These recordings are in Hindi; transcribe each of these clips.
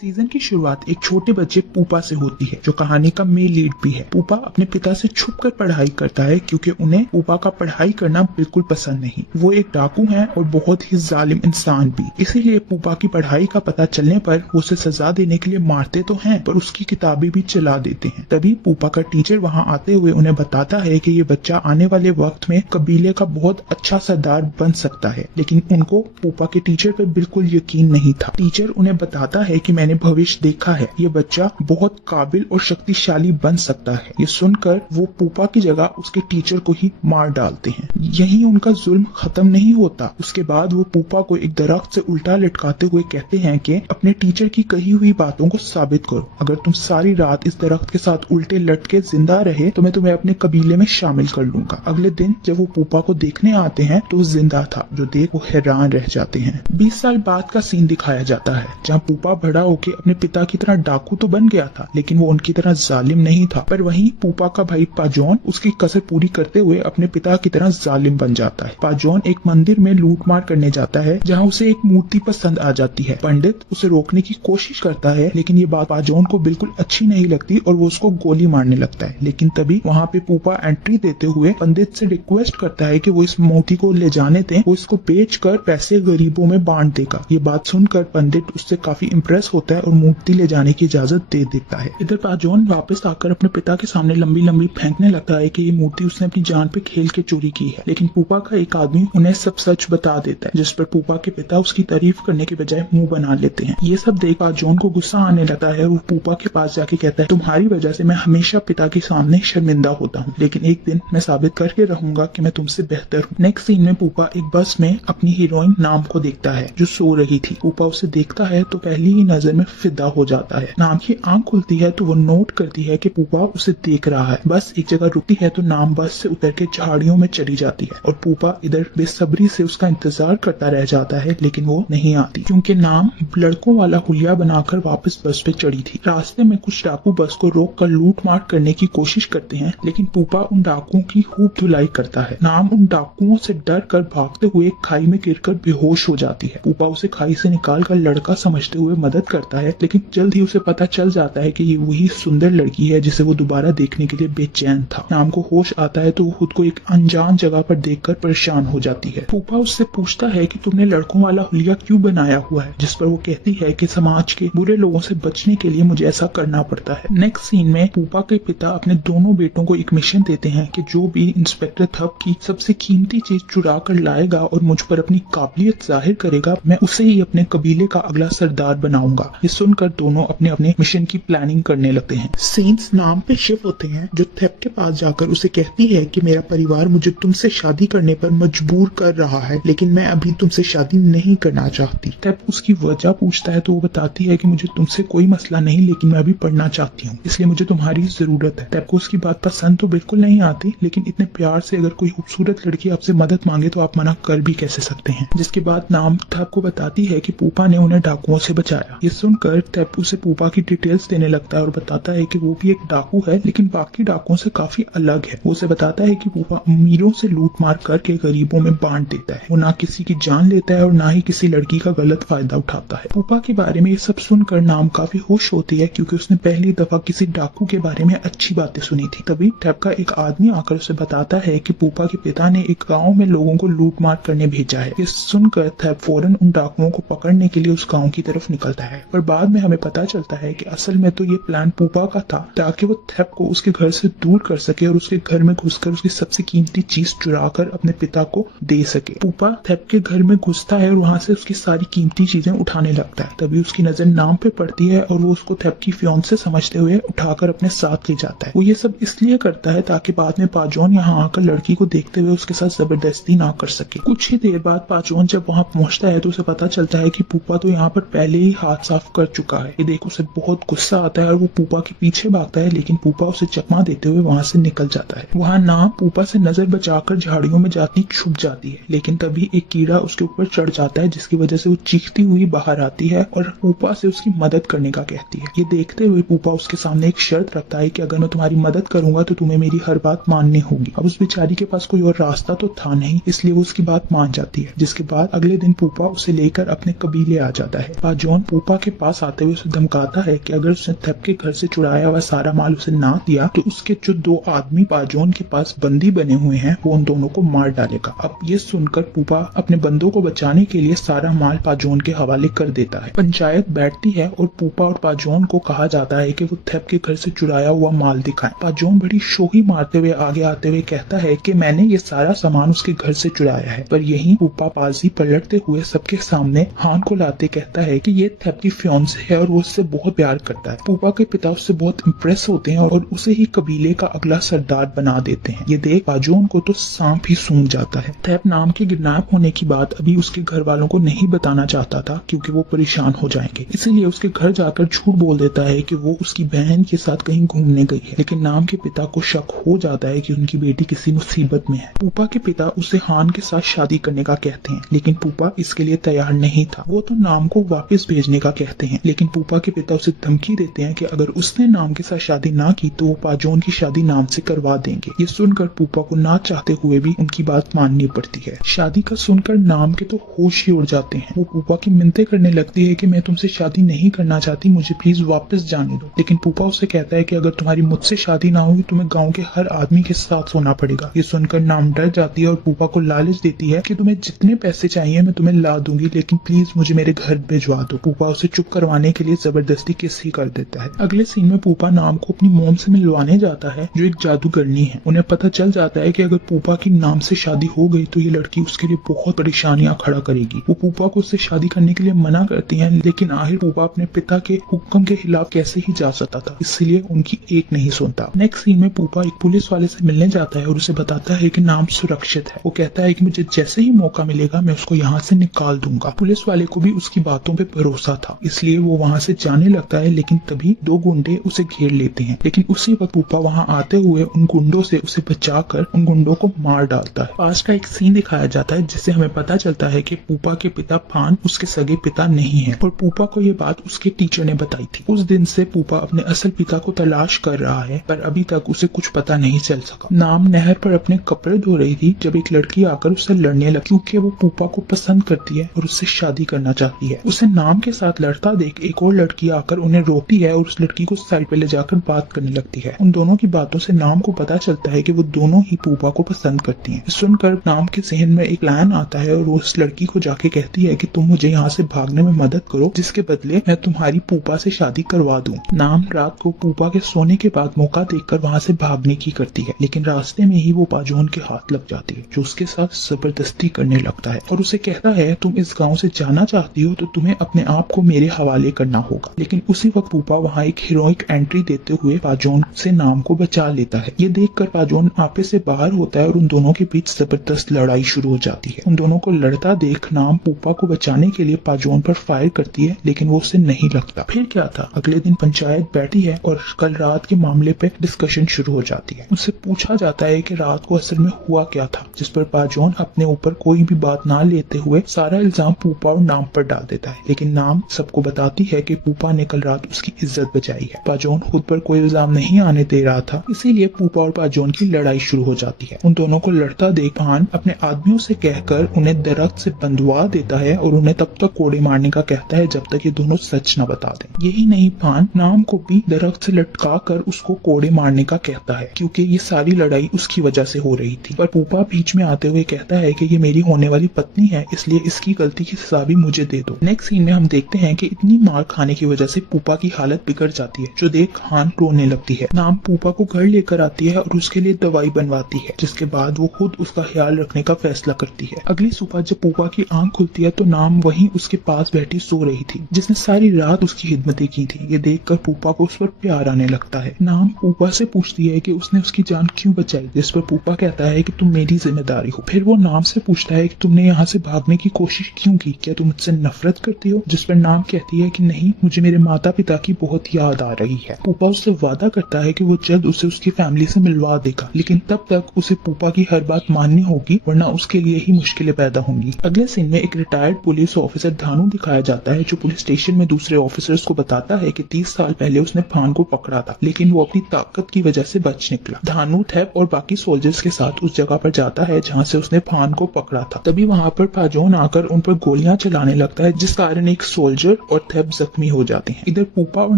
सीजन की शुरुआत एक छोटे बच्चे पूपा से होती है जो कहानी का मेन लीड भी है। पूपा अपने पिता से छुपकर पढ़ाई करता है क्योंकि उन्हें पूपा का पढ़ाई करना बिल्कुल पसंद नहीं। वो एक डाकू है और बहुत ही जालिम इंसान भी। इसीलिए पूपा की पढ़ाई का पता चलने पर वो उसे सजा देने के लिए मारते तो हैं पर उसकी किताबें भी चला देते हैं। तभी पूपा का टीचर वहाँ आते हुए उन्हें बताता है कि ये बच्चा आने वाले वक्त में कबीले का बहुत अच्छा सरदार बन सकता है, लेकिन उनको पूपा के टीचर पर बिल्कुल यकीन नहीं था। टीचर उन्हें बताता है कि मैंने भविष्य देखा है, ये बच्चा बहुत काबिल और शक्तिशाली बन सकता है। ये सुनकर वो पूपा की जगह उसके टीचर को ही मार डालते हैं। यहीं उनका जुल्म खत्म नहीं होता। उसके बाद वो पूपा को एक दरख्त से उल्टा लटकाते हुए कहते हैं कि अपने टीचर की कही हुई बातों को साबित करो। अगर तुम सारी रात इस दरख्त के साथ उल्टे लटके जिंदा रहे तो मैं तुम्हें अपने कबीले में शामिल कर लूंगा। अगले दिन जब वो पूपा को देखने आते हैं तो वो जिंदा था, जो देख वो हैरान रह जाते हैं। 20 साल बाद का सीन दिखाया जाता है जहाँ पूपा बड़ा होकर अपने पिता की तरह डाकू तो बन गया था, लेकिन वो उनकी तरह जालिम नहीं था। पर वहीं पूपा का भाई पाजोन उसकी कसर पूरी करते हुए अपने पिता की तरह जालिम बन जाता है। पाजोन एक मंदिर में लूटमार करने जाता है जहाँ उसे एक मूर्ति पसंद आ जाती है। पंडित उसे रोकने की कोशिश करता है, लेकिन ये बात पाजोन को बिल्कुल अच्छी नहीं लगती और वो उसको गोली मारने लगता है। लेकिन तभी वहाँ पे पूपा एंट्री देते हुए पंडित से रिक्वेस्ट करता है कि वो इस मूर्ति को ले जाने दें, वो इसको बेचकर पैसे गरीबों में बांट देगा। ये बात सुनकर पंडित उससे काफी इम्प्रेस होता है और मूर्ति ले जाने की इजाजत दे देता है। इधर पाजोन वापस आकर अपने पिता के सामने लंबी लंबी फेंकने लगता है कि ये मूर्ति उसने अपनी जान पे खेल के चोरी की है। लेकिन पूपा का एक आदमी उन्हें सब सच बता देता है, जिस पर पूपा के पिता उसकी तारीफ करने के बजाय मुंह बना लेते हैं। ये सब देख पाजोन को गुस्सा आने लगता है और वो पूपा के पास जाके कहता है, तुम्हारी वजह से मैं हमेशा पिता के सामने शर्मिंदा होता हूँ, लेकिन एक दिन मैं साबित करके रहूंगा कि मैं तुमसे बेहतर हूँ। नेक्स्ट सीन में पूपा एक बस में अपनी हीरोइन नाम को देखता है जो सो रही थी। पूपा उसे देखता है तो पहली ही नजर में फिदा हो जाता है। नाम की आंख खुलती है तो वो नोट करती है कि पूपा उसे देख रहा है। बस एक जगह रुकती है तो नाम बस से उतर के झाड़ियों में चली जाती है और पूपा इधर बेसब्री से उसका इंतजार करता रह जाता है, लेकिन वो नहीं आती क्योंकि नाम लड़कों वाला हुलिया बनाकर वापस बस पे चढ़ी थी। रास्ते में कुछ डाकू बस को रोक कर लूट मार करने की कोशिश करते हैं, लेकिन पूपा उन डाकुओं की खूब धुलाई करता है। नाम उन डाकुओं से डर कर भागते हुए खाई में गिरकर बेहोश हो जाती है। पूपा उसे खाई से निकाल कर लड़का समझते हुए मदद करता है, लेकिन जल्द ही उसे पता चल जाता है कि ये वही सुंदर लड़की है जिसे वो दोबारा देखने के लिए बेचैन था। नाम को होश आता है तो वो खुद को एक अनजान जगह पर देखकर परेशान हो जाती है। पूपा उससे पूछता है कि तुमने लड़कों वाला हुलिया क्यों बनाया हुआ है, जिस पर वो कहती है कि समाज के बुरे लोगों से बचने के लिए मुझे ऐसा करना पड़ता है। नेक्स्ट सीन में पूपा के पिता अपने दोनों बेटों को एक मिशन देते हैं कि जो भी इंस्पेक्टर थप की सबसे कीमती चीज चुरा कर लाएगा और मुझ पर अपनी काबिलियत जाहिर करेगा, मैं उसे ही अपने कबीले का अगला सरदार बनाऊंगा। ये सुनकर दोनों अपने अपने मिशन की प्लानिंग करने लगते हैं। सेंट्स नाम पे शिफ्ट होते हैं जो थेप के पास जाकर उसे कहती है कि मेरा परिवार मुझे तुमसे शादी करने पर मजबूर कर रहा है, लेकिन मैं अभी तुमसे शादी नहीं करना चाहती। थेप उसकी वजह पूछता है तो वो बताती है कि मुझे तुमसे कोई मसला नहीं, लेकिन मैं अभी पढ़ना चाहती हूँ, इसलिए मुझे तुम्हारी जरूरत है। थेप को उसकी बात पसंद तो बिल्कुल नहीं आती, लेकिन इतने प्यार से अगर कोई खूबसूरत लड़की आपसे मदद मांगे तो आप मना कर भी कैसे सकते हैं। जिसके बाद नाम थेप को बताती है कि पूपा ने उन्हें डाकुओं से बचाया। ये सुनकर थेप उसे पूपा की डिटेल्स देने लगता है और बताता है कि वो भी एक डाकू है, लेकिन बाकी डाकुओं से काफी अलग है। वो उसे बताता है कि पूपा अमीरों से लूट मार करके गरीबों में बांट देता है। वो ना किसी की जान लेता है और ना ही किसी लड़की का गलत फायदा उठाता है। पूपा के बारे में ये सब सुनकर नाम काफी खुश होती है क्योंकि उसने पहली दफा किसी डाकू के बारे में अच्छी बातें सुनी थी। तभी थेप का एक आदमी आकर उसे बताता है कि पूपा के पिता ने एक गाँव में लोगों को लूट मार करने भेजा है। ये सुनकर थेप फौरन उन डाकुओं को पकड़ने के लिए उस गाँव की तरफ निकलता है, पर बाद में हमें पता चलता है कि असल में तो ये प्लान पूपा का था ताकि वो थेप को उसके घर से दूर कर सके और उसके घर में घुसकर उसकी सबसे कीमती चीज चुराकर अपने पिता को दे सके। पूपा थेप के घर में घुसता है और वहाँ से उसकी सारी कीमती चीजें उठाने लगता है। तभी उसकी नजर नाम पे पड़ती है और वो उसको थेप की फियांसे समझते हुए उठाकर अपने साथ ले जाता है। वो ये सब इसलिए करता है ताकि बाद में पाजोन यहाँ आकर लड़की को देखते हुए उसके साथ जबरदस्ती ना कर सके। कुछ ही देर बाद पाजोन जब वहाँ पहुँचता है तो उसे पता चलता है कि पूपा तो यहाँ पर पहले ही हाथ साफ कर चुका है। ये देख उसे बहुत गुस्सा आता है और वो पूपा के पीछे भागता है, लेकिन पूपा उसे चकमा देते हुए वहाँ से निकल जाता है। वहाँ नाम पूपा से नजर बचाकर झाड़ियों में जाती छुप जाती है, लेकिन तभी एक कीड़ा उसके ऊपर चढ़ जाता है जिसकी वजह से वो चीखती हुई बाहर आती है और पूपा से उसकी मदद करने का कहती है। ये देखते हुए पूपा उसके सामने एक शर्त रखता है कि अगर मैं तुम्हारी मदद करूंगा तो तुम्हें मेरी हर बात माननी होगी। अब उस बेचारी के पास कोई और रास्ता तो था नहीं, इसलिए वो उसकी बात मान जाती है। जिसके बाद अगले दिन पूपा उसे लेकर अपने कबीले आ जाता है। पाजोन पूपा के पास आते हुए उसे धमकाता है कि अगर उसने थेप के घर से चुराया हुआ सारा माल उसे ना दिया तो उसके जो 2 आदमी पाजोन के पास बंदी बने हुए हैं वो उन दोनों को मार डालेगा। अब ये सुनकर पूपा अपने बंदों को बचाने के लिए सारा माल पाजोन के हवाले कर देता है। पंचायत बैठती है और पूपा और पाजोन को कहा जाता है कि वो थेप के घर से चुराया हुआ माल दिखाएं। पाजोन बड़ी शोही मारते हुए आगे आते हुए कहता है कि मैंने ये सारा सामान उसके घर से चुराया है। पर यही पूपा बाजी पलटते हुए सबके सामने हान को लाते कहता है कि ये थेप की फियांसे है और वो उससे बहुत प्यार करता है। पूपा के पिता उससे बहुत इम्प्रेस होते हैं और उसे ही कबीले का अगला सरदार बना देते हैं। ये देख पाजोन को तो सांप ही सूंघ जाता है। थेप नाम के किडनैप होने की बात अभी उसके घर वालों को नहीं बताना चाहता था क्योंकि वो परेशान हो जाएंगे, इसीलिए उसके घर जाकर झूठ बोल देता है कि वो उसकी बहन के साथ कहीं घूमने गई है। लेकिन नाम के पिता को शक हो जाता है कि उनकी बेटी किसी मुसीबत में है। पूपा के पिता उसे हान के साथ शादी करने का कहते हैं, लेकिन पूपा इसके लिए तैयार नहीं था। वो तो नाम को वापस भेजने का कहते हैं, लेकिन पूपा के पिता उसे धमकी देते हैं कि अगर उसने नाम के साथ शादी ना की तो वो पाजोन की शादी नाम से करवा देंगे। ये सुनकर पूपा को ना चाहते हुए भी उनकी बात माननी पड़ती है। शादी का सुनकर नाम के तो होश ही उड़ जाते हैं। वो पूपा की मिन्नतें करने लगती है कि मैं तुमसे शादी नहीं करना चाहती, मुझे प्लीज वापस जाने दो। लेकिन पूपा उससे कहता है कि अगर तुम्हारी मुझसे शादी ना होगी तुम्हें गाँव के हर आदमी के साथ सोना पड़ेगा। ये सुनकर नाम डर जाती है और पूपा को लालच देती है कि तुम्हें जितने पैसे चाहिए मैं तुम्हें ला दूंगी, लेकिन प्लीज मुझे मेरे घर भिजवा दो। पूपा उसे चुप करवाने के लिए जबरदस्ती किस ही कर देता है। अगले सीन में पूपा नाम को अपनी मोम से मिलवाने जाता है जो एक जादूगरनी है। उन्हें पता चल जाता है कि अगर पूपा की नाम से शादी हो गई तो ये लड़की उसके लिए बहुत परेशानियां खड़ा करेगी। वो पूपा को उससे शादी करने के लिए मना करती हैं, लेकिन आखिर पूपा अपने पिता के हुक्म के खिलाफ कैसे ही जा सकता था, इसलिए उनकी एक नहीं सुनता। नेक्स्ट सीन में पूपा एक पुलिस वाले से मिलने जाता है और उसे बताता है कि नाम सुरक्षित है। वो कहता है कि मुझे जैसे ही मौका मिलेगा मैं उसको यहाँ से निकाल दूंगा। पुलिस वाले को भी उसकी बातों पे भरोसा था, इसलिए वो वहाँ से जाने लगता है, लेकिन तभी 2 गुंडे उसे घेर लेते हैं। लेकिन उसी वक्त पूपा वहाँ आते हुए उन गुंडों से उसे बचाकर उन गुंडों को मार डालता है। पास का एक सीन दिखाया जाता है जिससे हमें पता चलता है कि पूपा के पिता फान उसके सगे पिता नहीं है और पूपा को ये बात उसके टीचर ने बताई थी। उस दिन से पूपा अपने असल पिता को तलाश कर रहा है, पर अभी तक उसे कुछ पता नहीं चल सका। नाम नहर पर अपने कपड़े धो रही थी जब एक लड़की आकर उससे लड़ने लगी क्योंकि वो पूपा को पसंद करती है और उससे शादी करना चाहती है। उसे नाम के साथ लड़ता देख एक और लड़की आकर उन्हें रोकती है और उस लड़की को साइड पे ले जाकर बात करने लगती है। उन दोनों की बातों से नाम को पता चलता है कि वो दोनों ही पूपा को पसंद करती हैं। सुनकर नाम के जहन में एक प्लान आता है और वो उस लड़की को जाके कहती है कि तुम मुझे यहाँ से भागने में मदद करो, जिसके बदले मैं तुम्हारी पूपा से शादी करवा दूं। नाम रात को पूपा के सोने के बाद मौका देखकर वहाँ से भागने की करती है, लेकिन रास्ते में ही वो पाजोन के हाथ लग जाती है जो उसके साथ जबरदस्ती करने लगता है और उसे कहता है तुम इस गाँव से जाना चाहती हो तो तुम्हें अपने आप को मेरे हवाले करना होगा। लेकिन उसी वक्त पूपा वहाँ एक हीरोइक एंट्री देते हुए पाजोन से नाम को बचा लेता है। ये देखकर पाजोन आपे से बाहर होता है और उन दोनों के बीच जबरदस्त लड़ाई शुरू हो जाती है। उन दोनों को लड़ता देख नाम पूपा को बचाने के लिए पाजोन पर फायर करती है, लेकिन वो उससे नहीं लगता। फिर क्या था, अगले दिन पंचायत बैठी है और कल रात के मामले पे डिस्कशन शुरू हो जाती है। उससे पूछा जाता है कि रात को असल में हुआ क्या था, जिस पर पाजोन अपने ऊपर कोई भी बात ना लेते हुए सारा इल्जाम पूपा और नाम पर डाल देता है। लेकिन नाम सबको बताती है कि पूपा ने कल रात उसकी इज्जत बचाई है। पाजोन खुद पर कोई इल्जाम नहीं आने दे रहा था, इसीलिए पूपा और पाजोन की लड़ाई शुरू हो जाती है। उन दोनों को लड़ता देख फान अपने आदमियों से कहकर उन्हें दरख्त से बंधवा देता है और उन्हें तब तक कोड़े मारने का कहता है जब तक ये दोनों सच न बता दें। यही नहीं, फान नाम को भी दरख्त से लटका कर उसको कोड़े मारने का कहता है क्योंकि ये सारी लड़ाई उसकी वजह से हो रही थी। पर पूपा बीच में आते हुए कहता है कि ये मेरी होने वाली पत्नी है, इसलिए इसकी गलती की सजा भी मुझे दे दो। नेक्स्ट सीन में हम देखते हैं कि इतनी मार खाने की वजह से पूपा की हालत बिगड़ जाती है, जो देख हान रोने लगती है। नाम पूपा को घर लेकर आती है और उसके लिए दवाई बनवाती है, जिसके बाद वो खुद उसका ख्याल रखने का फैसला करती है। अगली सुबह जब पूपा की आंख खुलती है तो नाम वहीं उसके पास बैठी सो रही थी, जिसने सारी रात उसकी खिदमतें की थी। ये देखकर पूपा को उस पर प्यार आने लगता है। नाम पूपा से पूछती है कि उसने उसकी जान क्यों बचाई, जिस पर पूपा कहता है कि तुम मेरी जिम्मेदारी हो। फिर वो नाम से पूछता है कि तुमने यहाँ से भागने की कोशिश क्यों की, क्या तुम मुझसे नफरत करती हो, जिस पर नाम कहती है कि नहीं, मुझे मेरे माता पिता की बहुत याद आ रही है। पूपा उससे वादा करता है कि वो जल्द उसे उसकी फैमिली से मिलवा देगा, लेकिन तब तक उसे पूपा की हर बात माननी होगी वरना उसके लिए ही मुश्किलें पैदा होंगी। अगले सीन में एक रिटायर्ड पुलिस ऑफिसर धानु दिखाया जाता है जो पुलिस स्टेशन में दूसरे ऑफिसर्स को बताता है कि 30 साल पहले उसने फान को पकड़ा था, लेकिन वो अपनी ताकत की वजह से बच निकला। धानु थेप और बाकी सोल्जर्स के साथ उस जगह पर जाता है जहाँ से उसने फान को पकड़ा था। तभी वहाँ पर पाजोन आकर उन पर गोलियां चलाने लगता है, जिस कारण एक सोल्जर मेजर और थेप जख्मी हो जाते हैं। इधर पूपा और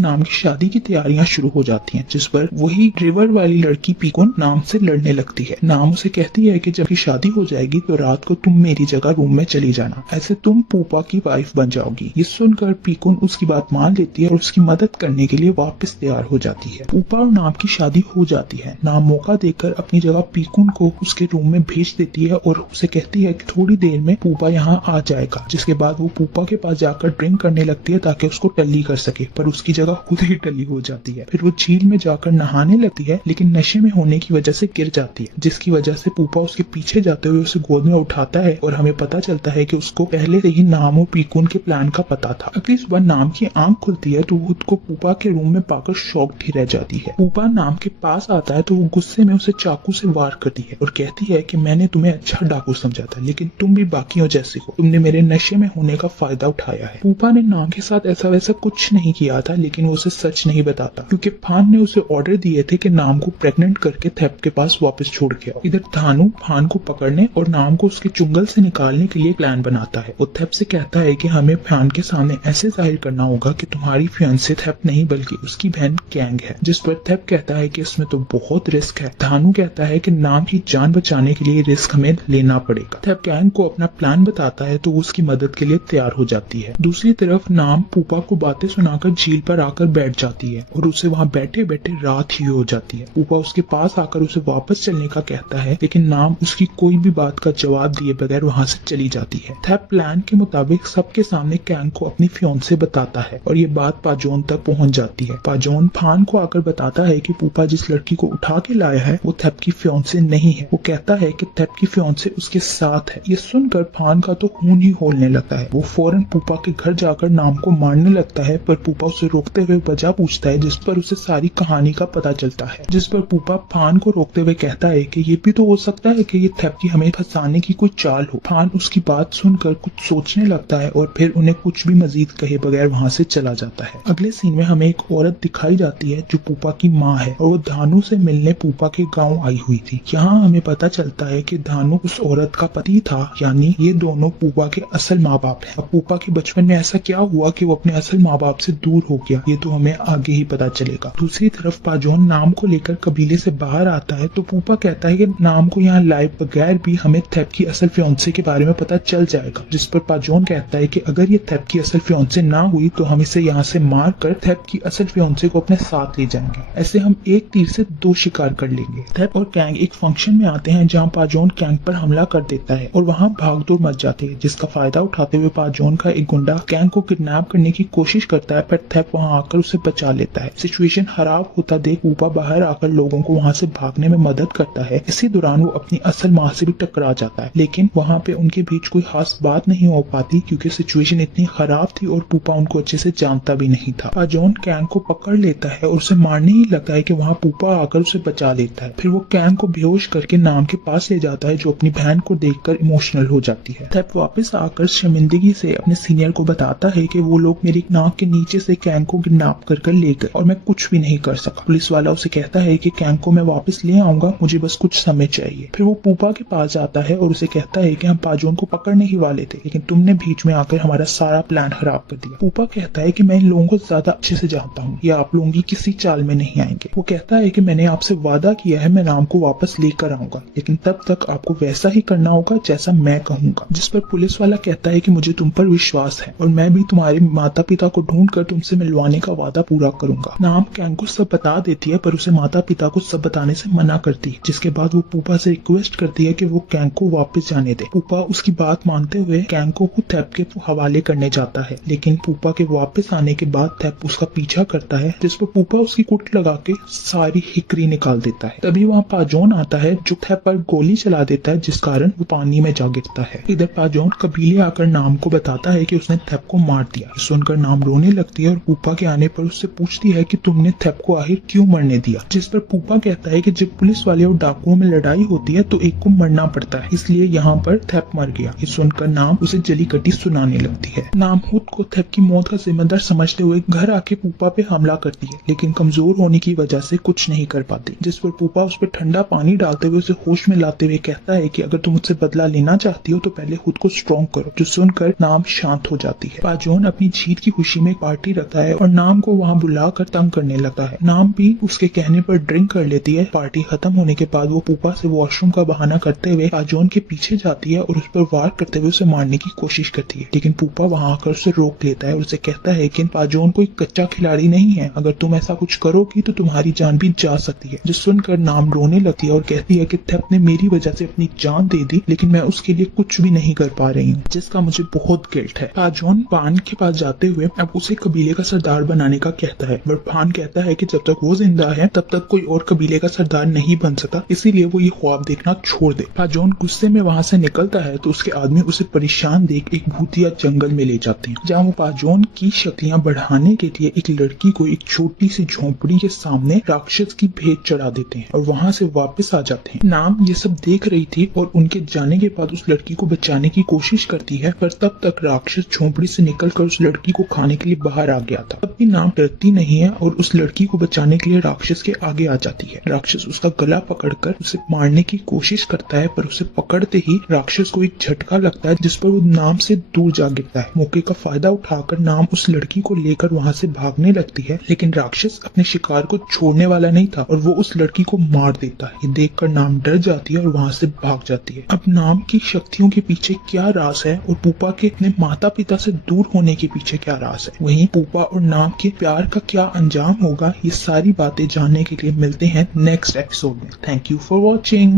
नाम की शादी की तैयारियां शुरू हो जाती हैं, जिस पर वही रिवर वाली लड़की पीकून नाम से लड़ने लगती है। नाम उसे कहती है कि जब शादी हो जाएगी तो रात को तुम मेरी जगह रूम में चली जाना, ऐसे तुम पूपा की वाइफ बन जाओगी। ये सुनकर पीकून उसकी बात मान लेती है और उसकी मदद करने के लिए वापस तैयार हो जाती है। पूपा और नाम की शादी हो जाती है। नाम मौका देकर अपनी जगह पीकून को उसके रूम में भेज देती है और उसे कहती है कि थोड़ी देर में पूपा यहाँ आ जाएगा। जिसके बाद वो पूपा के पास जाकर ड्रिंक करने लगती है ताकि उसको टल्ली कर सके, पर उसकी जगह खुद ही टल्ली हो जाती है। फिर वो झील में जाकर नहाने लगती है, लेकिन नशे में होने की वजह से गिर जाती है, जिसकी वजह से पूपा उसके पीछे जाते हुए उसे गोद में उठाता है और हमें पता चलता है कि उसको पहले से ही नाम और पीकून के प्लान का पता था। अगली सुबह नाम की आंख खुलती है तो वो खुद को पूपा के रूम में पाकर शॉक्ड ही रह जाती है। पूपा नाम के पास आता है तो वो गुस्से में उसे चाकू से वार करती है और कहती है कि मैंने तुम्हें अच्छा डाकू समझा था, लेकिन तुम भी बाकियों जैसे हो, तुमने मेरे नशे में होने का फायदा उठाया है। पूपा ने नाम के साथ ऐसा वैसा कुछ नहीं किया था, लेकिन वो उसे सच नहीं बताता क्योंकि फान ने उसे ऑर्डर दिए थे कि नाम को प्रेग्नेंट करके थेप के पास वापस छोड़ के आओ। इधर थानू फान को पकड़ने और नाम को उसके चुंगल से निकालने के लिए प्लान बनाता है। वो थेप से कहता है कि हमें फान के सामने ऐसे जाहिर करना होगा कि तुम्हारी फियांसे थेप नहीं बल्कि उसकी बहन कैंग है, जिस पर थेप कहता है कि इसमें तो बहुत रिस्क है। थानू कहता है कि नाम की जान बचाने के लिए रिस्क हमें लेना पड़ेगा। थेप कैंग को अपना प्लान बताता है तो वो उसकी मदद के लिए तैयार हो जाती है। दूसरी तरफ नाम पूपा को बातें सुनाकर झील पर आकर बैठ जाती है और उसे वहाँ बैठे बैठे रात ही हो जाती है। पूपा उसके पास आकर उसे वापस चलने का कहता है, लेकिन नाम उसकी कोई भी बात का जवाब दिए बगैर वहाँ से चली जाती है। थेप प्लान के मुताबिक सबके सामने कैंग को अपनी फियांसे बताता है और ये बात पाजोन तक पहुंच जाती है। पाजोन फान को आकर बताता है कि पूपा जिस लड़की को उठा के लाया है वो थेप की फियांसे नहीं है। वो कहता है कि थेप की फियांसे उसके साथ है। ये सुनकर फान का तो खून ही खौलने लगता है। वो फौरन पूपा के घर जाकर नाम को मारने लगता है, पर पूपा उसे रोकते हुए वजह पूछता है, जिस पर उसे सारी कहानी का पता चलता है। जिस पर पूपा फान को रोकते हुए कहता है कि ये भी तो हो सकता है कि ये थेप की हमें फंसाने की कोई चाल हो। फान उसकी बात सुनकर कुछ सोचने लगता है और फिर उन्हें कुछ भी मजीद कहे बगैर वहाँ से चला जाता है। अगले सीन में हमें एक औरत दिखाई जाती है जो पूपा की माँ है और वो धानु से मिलने पूपा के गाँव आई हुई थी। यहाँ हमें पता चलता है कि धानु उस औरत का पति था, यानी ये दोनों पूपा के असल माँ बाप है। अब पूपा के बचपन में ऐसा क्या हुआ कि वो अपने असल माँ बाप से दूर हो गया, ये तो हमें आगे ही पता चलेगा। दूसरी तरफ पाजोन नाम को लेकर कबीले से बाहर आता है तो पूपा कहता है कि नाम को यहाँ लाए बगैर भी हमें थेप की असल फियांसे के बारे में पता चल जाएगा। जिस पर पाजोन कहता है कि अगर ये थेप की असल फियांसे ना हुई तो हम इसे यहाँ से मार कर थेप की असल फियांसे को अपने साथ ले जाएंगे। ऐसे हम एक तीर से दो शिकार कर लेंगे। थेप और कैंग एक फंक्शन में आते हैं जहाँ पाजोन कैंग पर हमला कर देता है और वहाँ भागदौड़ मच जाती है, जिसका फायदा उठाते हुए पाजोन का एक गुंडा कैंग को किडनैप करने की कोशिश करता है, पर थेप वहाँ आकर उसे बचा लेता है। सिचुएशन खराब होता देख पूपा बाहर आकर लोगों को वहाँ से भागने में मदद करता है। इसी दौरान वो अपनी असल माँ से भी टकरा जाता है, लेकिन वहाँ पे उनके बीच कोई खास बात नहीं हो पाती क्योंकि सिचुएशन इतनी खराब थी और पूपा उनको अच्छे से जानता भी नहीं था। पाजोन कैंग को पकड़ लेता है और उसे मारने ही लगता है कि वहाँ पूपा आकर उसे बचा लेता है। फिर वो कैंग को बेहोश करके नाम के पास ले जाता है जो अपनी बहन को देखकर इमोशनल हो जाती है। थेप वापस आकर शर्मिंदगी से अपने सीनियर को बताता है कि वो लोग मेरी नाक के नीचे से कैंग को किडनैप कर ले गए और मैं कुछ भी नहीं कर सका। पुलिस वाला उसे कहता है कि कैंग को मैं वापस ले आऊंगा, मुझे बस कुछ समय चाहिए। फिर वो पूपा के पास जाता है और उसे कहता है कि हम पाजोन को पकड़ने ही वाले थे, लेकिन तुमने बीच में आकर हमारा सारा प्लान खराब कर दिया। पूपा कहता है कि मैं इन लोगों को ज्यादा अच्छे से जानता हूँ, ये आप लोगों की किसी चाल में नहीं आएंगे। वो कहता है कि मैंने आपसे वादा किया है मैं नाम को वापस लेकर आऊंगा, लेकिन तब तक आपको वैसा ही करना होगा जैसा मैं कहूंगा। जिस पर पुलिस वाला कहता है कि मुझे तुम पर विश्वास है और मैं भी तुम्हारे माता पिता को ढूंढ कर तुमसे मिलवाने का वादा पूरा करूंगा। नाम कैंग को सब बता देती है, पर उसे माता पिता को सब बताने से मना करती है, जिसके बाद वो पूपा से रिक्वेस्ट करती है कि वो कैंग को वापस जाने दे। पूपा उसकी बात मानते हुए कैंग को खुद थेप के हवाले करने जाता है, लेकिन पूपा के वापस आने के बाद थेप उसका पीछा करता है, जिस पर पूपा उसकी कुट लगा के सारी हिकरी निकाल देता है। तभी वहाँ पाजोन आता है जो थेप पर गोली चला देता है, जिस कारण वो पानी में जा गिरता है। इधर पाजोन कबीले आकर नाम को बताता है कि उसने थेप को मार दिया। सुनकर नाम रोने लगती है और पूपा के आने पर उससे पूछती है कि तुमने थेप को आखिर क्यों मरने दिया। जिस पर पूपा कहता है कि जब पुलिस वाले और डाकुओं में लड़ाई होती है तो एक को मरना पड़ता है, इसलिए यहाँ पर थेप मर गया। ये सुनकर नाम उसे जली कटी सुनाने लगती है। नाम खुद को थेप की मौत का जिम्मेदार समझते हुए घर आके पूपा पे हमला करती है, लेकिन कमजोर होने की वजह से कुछ नहीं कर पाती। जिस पर पूपा उस पर ठंडा पानी डालते हुए उसे होश में लाते हुए कहता है कि अगर तुम मुझसे बदला लेना चाहती हो तो पहले खुद को स्ट्रॉन्ग करो। जो सुनकर नाम शांत हो जाती है। पाजोन अपनी जीत की खुशी में एक पार्टी रखता है और नाम को वहाँ बुलाकर तंग करने लगता है। नाम भी उसके कहने पर ड्रिंक कर लेती है। पार्टी खत्म होने के बाद वो पूपा से वॉशरूम का बहाना करते हुए पाजोन के पीछे जाती है और उस पर वार करते हुए उसे मारने की कोशिश करती है, लेकिन पूपा वहाँ आकर उसे रोक लेता है और उसे कहता है कि पाजोन कोई कच्चा खिलाड़ी नहीं है, अगर तुम ऐसा कुछ करोगी तो तुम्हारी जान भी जा सकती है। जो सुनकर नाम रोने लगती है और कहती है कि थेप ने मेरी वजह से अपनी जान दे दी, लेकिन मैं उसके लिए कुछ भी नहीं कर पा रही हूँ, जिसका मुझे बहुत गिल्ट है। पाजोन पान के पास जाते हुए अब उसे कबीले का सरदार बनाने का कहता है, बट पान कहता है कि जब तक वो जिंदा है तब तक कोई और कबीले का सरदार नहीं बन सकता, इसीलिए वो ये ख्वाब देखना छोड़ दे। पाजोन गुस्से में वहाँ से निकलता है तो उसके आदमी उसे परेशान देख एक भूतिया जंगल में ले जाते हैं, जहाँ वो पाजोन की शक्तियाँ बढ़ाने के लिए एक लड़की को एक छोटी सी झोंपड़ी के सामने राक्षस की भेंट चढ़ा देते हैं और वहाँ से वापस आ जाते हैं। नाम ये सब देख रही थी और उनके जाने के बाद उस लड़की को बचाने की कोशिश करती है, पर तब तक राक्षस झोंपड़ी से निकलकर उस लड़की को खाने के लिए बाहर आ गया था। तब भी नाम डरती नहीं है और उस लड़की को बचाने के लिए राक्षस के आगे आ जाती है। राक्षस उसका गला पकड़कर उसे मारने की कोशिश करता है, पर उसे पकड़ते ही राक्षस को एक झटका लगता है जिस पर वो नाम से दूर जा गिरता है। मौके का फायदा उठाकर नाम उस लड़की को लेकर वहाँ से भागने लगती है, लेकिन राक्षस अपने शिकार को छोड़ने वाला नहीं था और वो उस लड़की को मार देता है। ये देखकर नाम डर जाती है और वहाँ से भाग जाती है। अब नाम की शक्तियों के पीछे क्या राज है और पूपा के अपने माता पिता से दूर होने के पीछे क्या राज है, वहीं पूपा और नाम के प्यार का क्या अंजाम होगा, ये सारी बातें जानने के लिए मिलते हैं नेक्स्ट एपिसोड में। Thank you for watching.